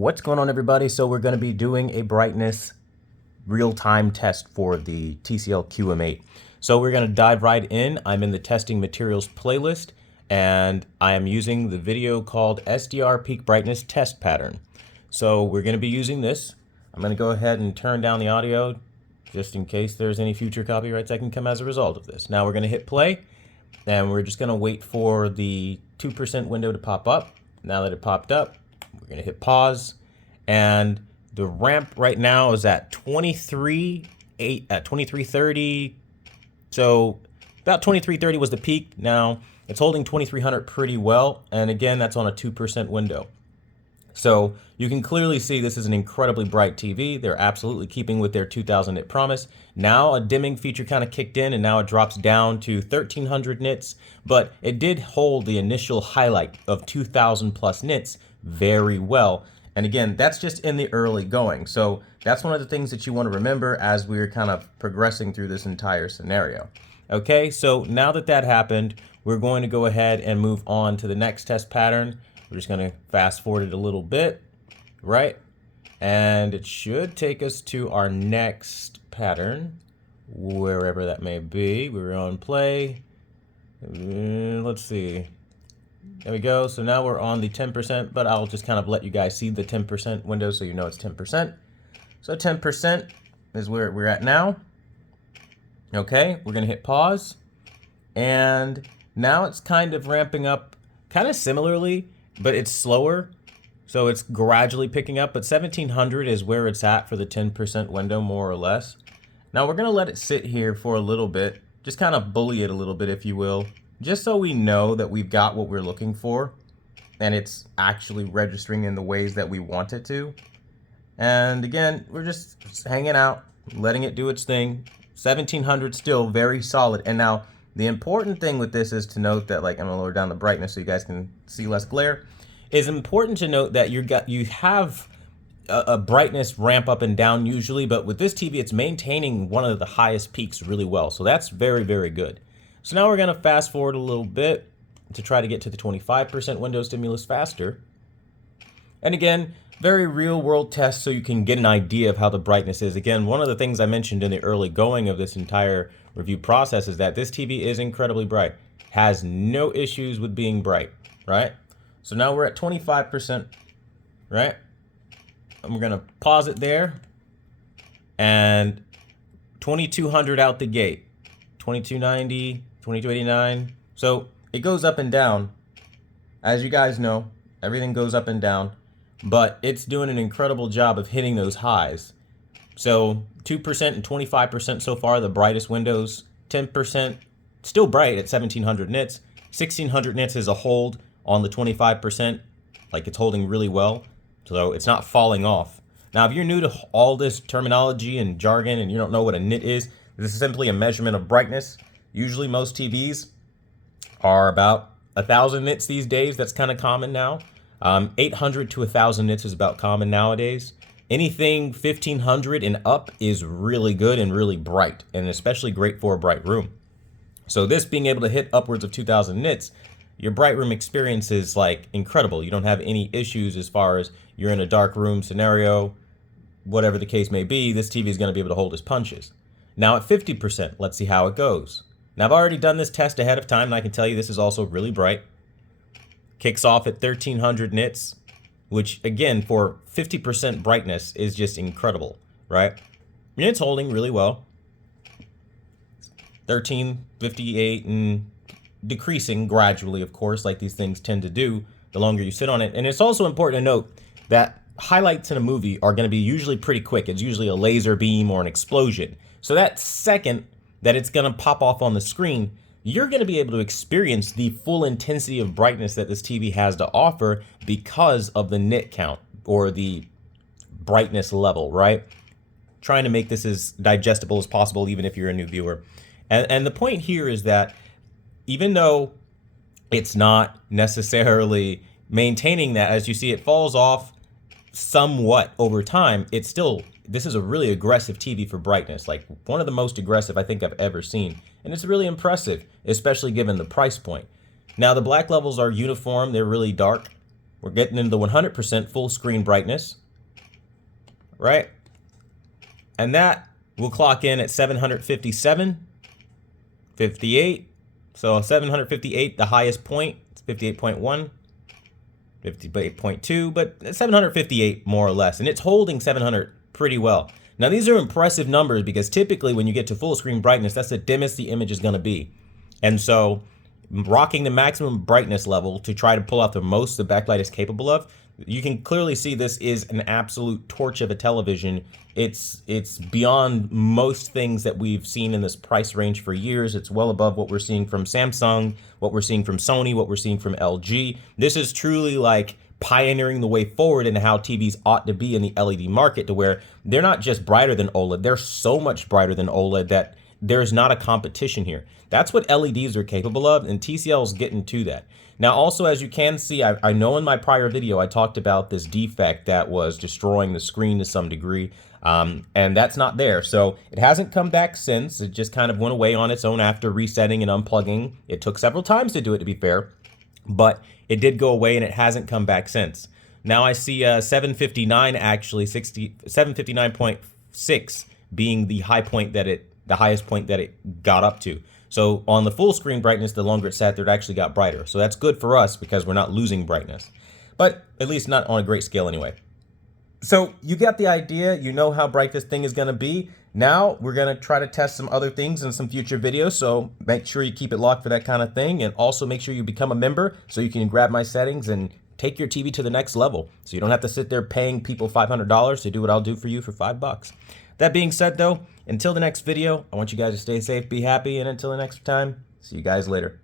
What's going on, everybody? So we're going to be doing a brightness real-time test for the TCL QM8. So we're going to dive right in. I'm in the testing materials playlist, and I am using the video called SDR peak brightness test pattern. So we're going to be using this. I'm going to go ahead and turn down the audio just in case there's any future copyrights that can come as a result of this. Now we're going to hit play, and we're just going to wait for the 2% window to pop up. Now that it popped up, we're going to hit pause, and the ramp right now is at 2330. So about 2330 was the peak. Now it's holding 2300 pretty well, and again, that's on a 2% window. So you can clearly see this is an incredibly bright TV. They're absolutely keeping with their 2000 nit promise. Now a dimming feature kind of kicked in, and now it drops down to 1300 nits, but it did hold the initial highlight of 2000 plus nits very well. And again, that's just in the early going. So that's one of the things that you want to remember as we're kind of progressing through this entire scenario. Okay, so now that that happened, we're going to go ahead and move on to the next test pattern. We're just going to fast forward it a little bit, right? And it should take us to our next pattern, wherever that may be. We're on play. Let's see. There we go. So now we're on the 10%, but I'll just kind of let you guys see the 10% window so you know it's 10%. So 10% is where we're at now. Okay, we're going to hit pause. And now it's kind of ramping up kind of similarly, but it's slower. So it's gradually picking up, but 1700 is where it's at for the 10% window, more or less. Now we're going to let it sit here for a little bit, just kind of bully it a little bit, if you will, just so we know that we've got what we're looking for and it's actually registering in the ways that we want it to. And again, we're just hanging out, letting it do its thing. 1700 still very solid. And now the important thing with this is to note that, like, I'm gonna lower down the brightness so you guys can see less glare. It's important to note that you have a brightness ramp up and down usually, but with this TV, it's maintaining one of the highest peaks really well. So that's very, very good. So now we're going to fast forward a little bit to try to get to the 25% window stimulus faster. And again, very real world test so you can get an idea of how the brightness is. Again, one of the things I mentioned in the early going of this entire review process is that this TV is incredibly bright, has no issues with being bright, right? So now we're at 25%, right? And we're going to pause it there, and 2200 out the gate, 2290, 2289. So it goes up and down. As you guys know, everything goes up and down, but it's doing an incredible job of hitting those highs. So 2% and 25% so far, the brightest windows. 10% still bright at 1700 nits. 1600 nits is a hold on the 25%, like it's holding really well. So it's not falling off. Now, if you're new to all this terminology and jargon and you don't know what a nit is, this is simply a measurement of brightness. Usually most TVs are about 1,000 nits these days. That's kind of common now. 800 to 1,000 nits is about common nowadays. Anything 1,500 and up is really good and really bright, and especially great for a bright room. So this being able to hit upwards of 2,000 nits, your bright room experience is like incredible. You don't have any issues as far as you're in a dark room scenario, whatever the case may be, this TV is going to be able to hold its punches. Now at 50%, let's see how it goes. Now I've already done this test ahead of time, and I can tell you this is also really bright. Kicks off at 1300 nits, which again for 50% brightness is just incredible, right? And it's holding really well. 1358 and decreasing gradually, of course, like these things tend to do the longer you sit on it. And it's also important to note that highlights in a movie are going to be usually pretty quick. It's usually a laser beam or an explosion. So that second that it's going to pop off on the screen, you're going to be able to experience the full intensity of brightness that this TV has to offer because of the nit count or the brightness level, right? Trying to make this as digestible as possible, even if you're a new viewer. And the point here is that even though it's not necessarily maintaining that, as you see, it falls off somewhat over time, it's still, this is a really aggressive TV for brightness, like one of the most aggressive I think I've ever seen. And it's really impressive, especially given the price point. Now the black levels are uniform, they're really dark. We're getting into the 100% full screen brightness, right? And that will clock in at 757, 58. So 758, the highest point, it's 58.1, 58.2, but 758 more or less. And it's holding 700 pretty well. Now these are impressive numbers because typically when you get to full screen brightness, that's the dimmest the image is going to be. And so rocking the maximum brightness level to try to pull out the most the backlight is capable of, you can clearly see this is an absolute torch of a television. It's beyond most things that we've seen in this price range for years. It's well above what we're seeing from Samsung, what we're seeing from Sony, what we're seeing from LG. This is truly like pioneering the way forward into how TVs ought to be in the LED market, to where they're not just brighter than OLED, they're so much brighter than OLED that there's not a competition here. That's what LEDs are capable of, and TCL is getting to that. Now also, as you can see, I know in my prior video I talked about this defect that was destroying the screen to some degree, and that's not there. So it hasn't come back since. It just kind of went away on its own after resetting and unplugging. It took several times to do it, to be fair, but it did go away and it hasn't come back since. Now I see 759 actually, 759.6 being the highest point that it got up to. So on the full screen brightness, the longer it sat there, it actually got brighter. So that's good for us because we're not losing brightness, but at least not on a great scale anyway. So you got the idea, you know how bright this thing is going to be. Now we're going to try to test some other things in some future videos, so make sure you keep it locked for that kind of thing, and also make sure you become a member so you can grab my settings and take your TV to the next level, so you don't have to sit there paying people $500 to do what I'll do for you for $5. That being said though, until the next video, I want you guys to stay safe, be happy, and until the next time, see you guys later.